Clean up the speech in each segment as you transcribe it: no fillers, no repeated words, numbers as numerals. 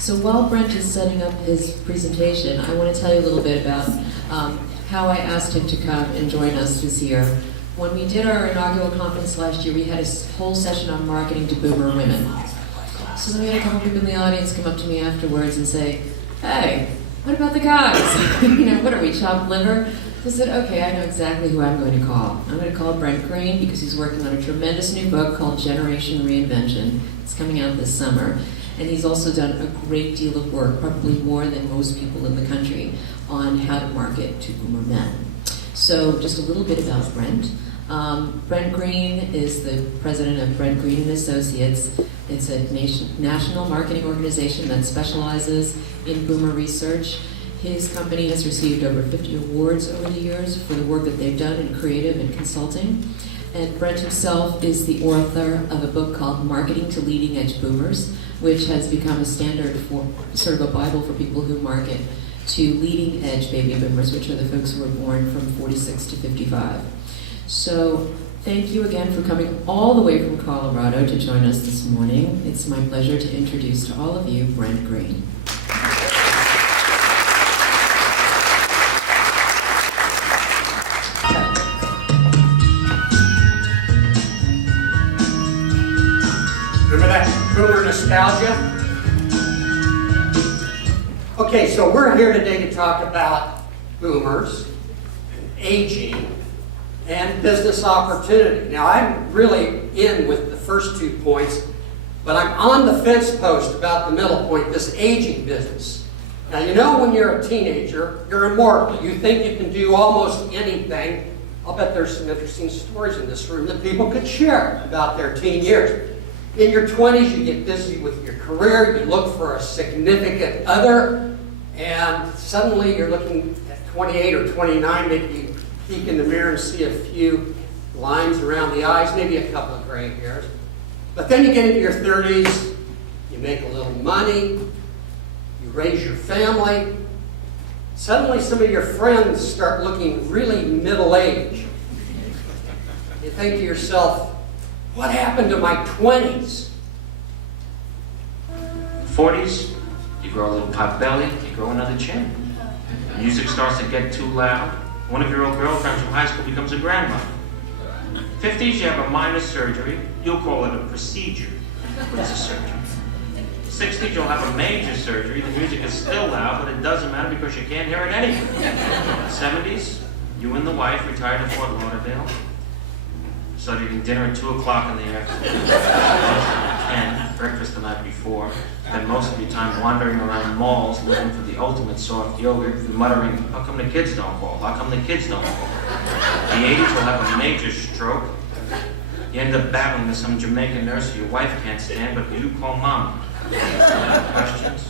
So while Brent is setting up his presentation, I want to tell you a little bit about how I asked him to come and join us this year. When we did our inaugural conference last year, we had a whole session on marketing to boomer women. So then we had a couple people in the audience come up to me afterwards and say, hey, what about the guys? What are we, chopped liver? I said, okay, I know exactly who I'm going to call. I'm going to call Brent Green because he's working on a tremendous new book called Generation Reinvention. It's coming out this summer. And he's also done a great deal of work, probably more than most people in the country, on how to market to boomer men. So just a little bit about Brent. Brent Green is the president of Brent Green and Associates. It's a national marketing organization that specializes in boomer research. His company has received over 50 awards over the years for the work that they've done in creative and consulting. And Brent himself is the author of a book called Marketing to Leading Edge Boomers, which has become a standard for sort of a Bible for people who market to leading edge baby boomers, which are the folks who were born from 46 to 55. So thank you again for coming all the way from Colorado to join us this morning. It's my pleasure to introduce to all of you Brent Green. Remember that boomer nostalgia? Okay, so we're here today to talk about boomers, aging, and business opportunity. Now, I'm really in with the first 2 points, but I'm on the fence post about the middle point, this aging business. Now, when you're a teenager, you're immortal. You think you can do almost anything. I'll bet there's some interesting stories in this room that people could share about their teen years. In your 20s, you get busy with your career, you look for a significant other, and suddenly you're looking at 28 or 29, maybe you peek in the mirror and see a few lines around the eyes, maybe a couple of gray hairs. But then you get into your 30s, you make a little money, you raise your family. Suddenly some of your friends start looking really middle-aged. You think to yourself, what happened to my 20s? 40s, you grow a little pot belly, you grow another chin. Music starts to get too loud. One of your old girlfriends from high school becomes a grandmother. 50s, you have a minor surgery. You'll call it a procedure, but it's a surgery. 60s, you'll have a major surgery. The music is still loud, but it doesn't matter because you can't hear it anyway. 70s, you and the wife retire to Fort Lauderdale. Start eating dinner at 2 o'clock in the afternoon. 10, breakfast the night before. Spend most of your time wandering around malls looking for the ultimate soft yogurt and muttering, how come the kids don't call? How come the kids don't call? The 80s will have a major stroke. You end up battling with some Jamaican nurse who your wife can't stand, but you call mom. Questions?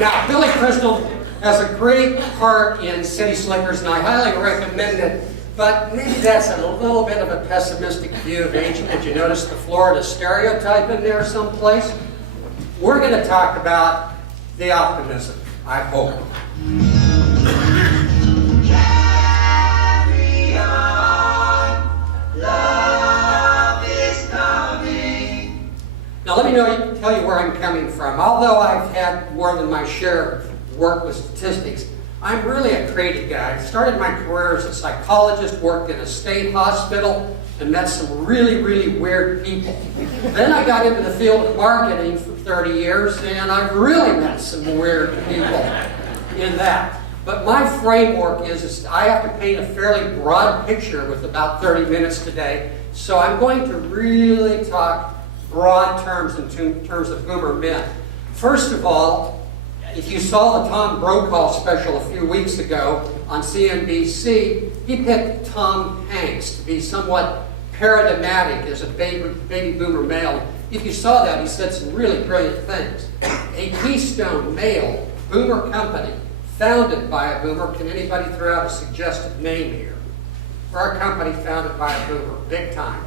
Now, Billy Crystal has a great part in City Slickers, and I highly recommend it, but maybe that's a little bit of a pessimistic view of aging. Did you notice the Florida stereotype in there someplace? We're going to talk about the optimism, I hope. Carry on, love is coming. Now let me tell you where I'm coming from. Although I've had more than my share of work with statistics, I'm really a creative guy. I started my career as a psychologist, worked in a state hospital, and met some really, really weird people. Then I got into the field of marketing for 30 years, and I've really met some weird people in that. But my framework is I have to paint a fairly broad picture with about 30 minutes today, so I'm going to really talk broad terms in terms of boomer men. First of all, if you saw the Tom Brokaw special a few weeks ago on CNBC, he picked Tom Hanks to be somewhat paradigmatic as a baby boomer male. If you saw that, he said some really brilliant things. A Keystone male boomer company founded by a boomer. Can anybody throw out a suggested name here? For our company founded by a boomer, big time.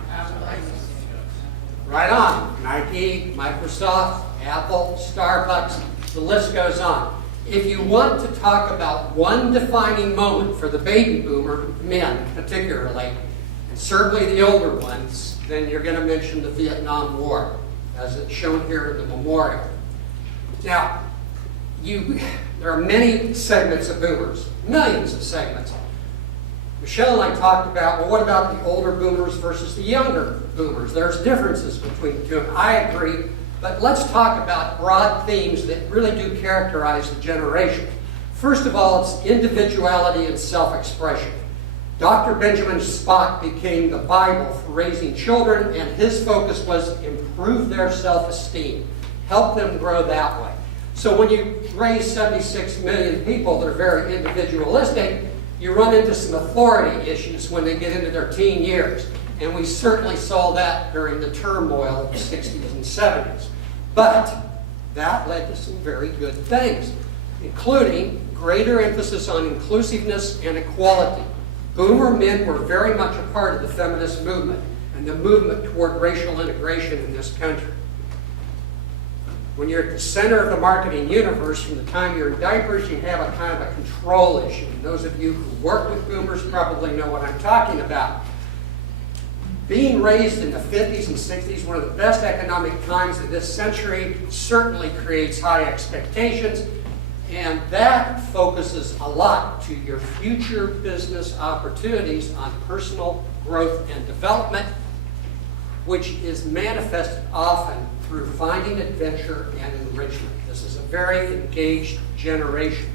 Right on. Nike, Microsoft, Apple, Starbucks, the list goes on. If you want to talk about one defining moment for the baby boomer men particularly, and certainly the older ones, then you're going to mention the Vietnam War, as it's shown here in the memorial. Now, there are many segments of boomers, millions of segments. Michelle and I talked about, well, what about the older boomers versus the younger boomers? There's differences between the two, and I agree, but let's talk about broad themes that really do characterize the generation. First of all, it's individuality and self-expression. Dr. Benjamin Spock became the Bible for raising children, and his focus was improve their self-esteem, help them grow that way. So when you raise 76 million people that are very individualistic, you run into some authority issues when they get into their teen years. And we certainly saw that during the turmoil of the 60s and 70s. But that led to some very good things, including greater emphasis on inclusiveness and equality. Boomer men were very much a part of the feminist movement and the movement toward racial integration in this country. When you're at the center of the marketing universe, from the time you're in diapers, you have a kind of a control issue. And those of you who work with boomers probably know what I'm talking about. Being raised in the 50s and 60s, one of the best economic times of this century, certainly creates high expectations, and that focuses a lot to your future business opportunities on personal growth and development, which is manifested often through finding adventure and enrichment. This is a very engaged generation.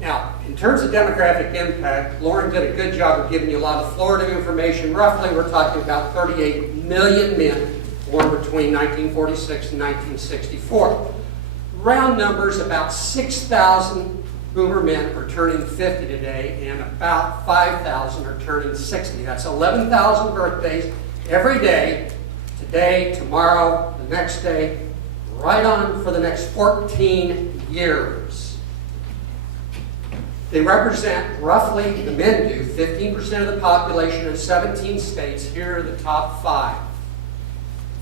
Now, in terms of demographic impact, Lauren did a good job of giving you a lot of Florida information. Roughly, we're talking about 38 million men born between 1946 and 1964. Round numbers, about 6,000 boomer men are turning 50 today, and about 5,000 are turning 60. That's 11,000 birthdays every day, today, tomorrow, the next day, right on for the next 14 years. They represent roughly, the men do, 15% of the population in 17 states. Here are the top 5.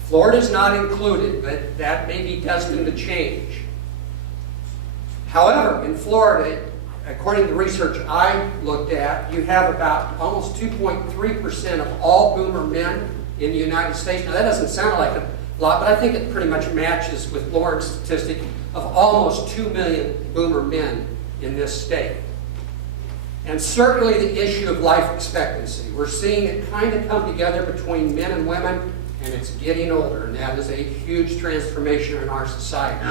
Florida's not included, but that may be destined to change. However, in Florida, according to research I looked at, you have about almost 2.3% of all boomer men in the United States. Now, that doesn't sound like a lot, but I think it pretty much matches with Lauren's statistic of almost 2 million boomer men in this state. And certainly the issue of life expectancy. We're seeing it kind of come together between men and women, and it's getting older, and that is a huge transformation in our society.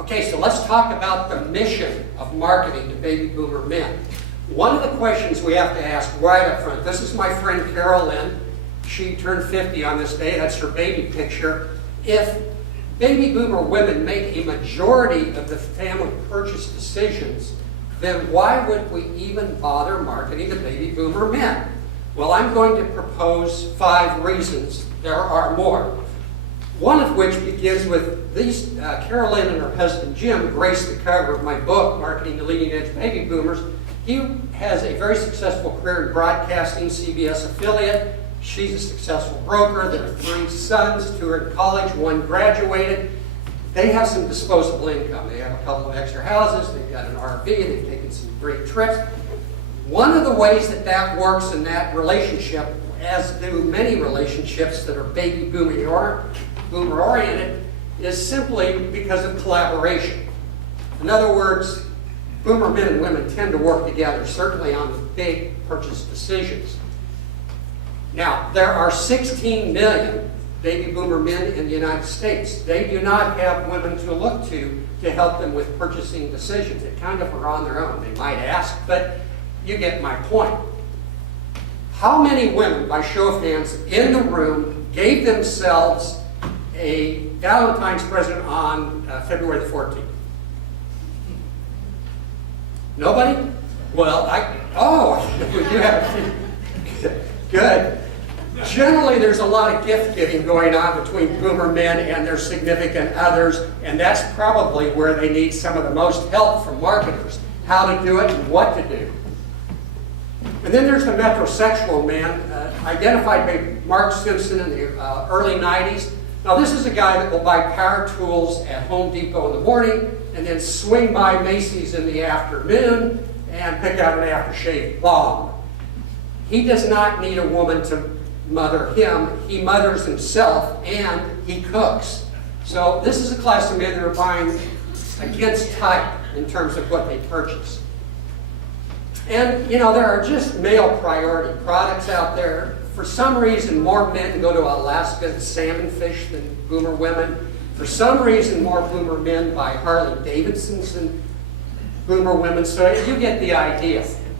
Okay, so let's talk about the mission of marketing to baby boomer men. One of the questions we have to ask right up front, this is my friend Carol Lynn. She turned 50 on this day. That's her baby picture. If baby boomer women make a majority of the family purchase decisions, then why would we even bother marketing to baby boomer men? Well, I'm going to propose 5 reasons. There are more. One of which begins with these. Carol Lynn and her husband Jim graced the cover of my book, Marketing to Leading Edge Baby Boomers. He has a very successful career in broadcasting, CBS affiliate. She's a successful broker. There are 3 sons, 2 are in college, 1 graduated. They have some disposable income. They have a couple of extra houses. They've got an RV. They've taken some great trips. One of the ways that that works in that relationship, as do many relationships that are baby boomer oriented, is simply because of collaboration. In other words, boomer men and women tend to work together, certainly on the big purchase decisions. Now, there are 16 million baby boomer men in the United States. They do not have women to look to help them with purchasing decisions. They kind of are on their own. They might ask, but you get my point. How many women, by show of hands, in the room gave themselves a Valentine's present on February the 14th? Nobody? Well, you have good. Generally, there's a lot of gift giving going on between boomer men and their significant others, and that's probably where they need some of the most help from marketers, how to do it and what to do. And then there's the metrosexual man, identified by Mark Simpson in the early 90s. Now, this is a guy that will buy power tools at Home Depot in the morning, and then swing by Macy's in the afternoon and pick out an aftershave balm. He does not need a woman to mother him. He mothers himself, and he cooks. So this is a class of men that are buying against type in terms of what they purchase. And, you know, there are just male priority products out there. For some reason, more men go to Alaska and salmon fish than boomer women. For some reason, more boomer men buy Harley Davidsons than boomer women. So you get the idea.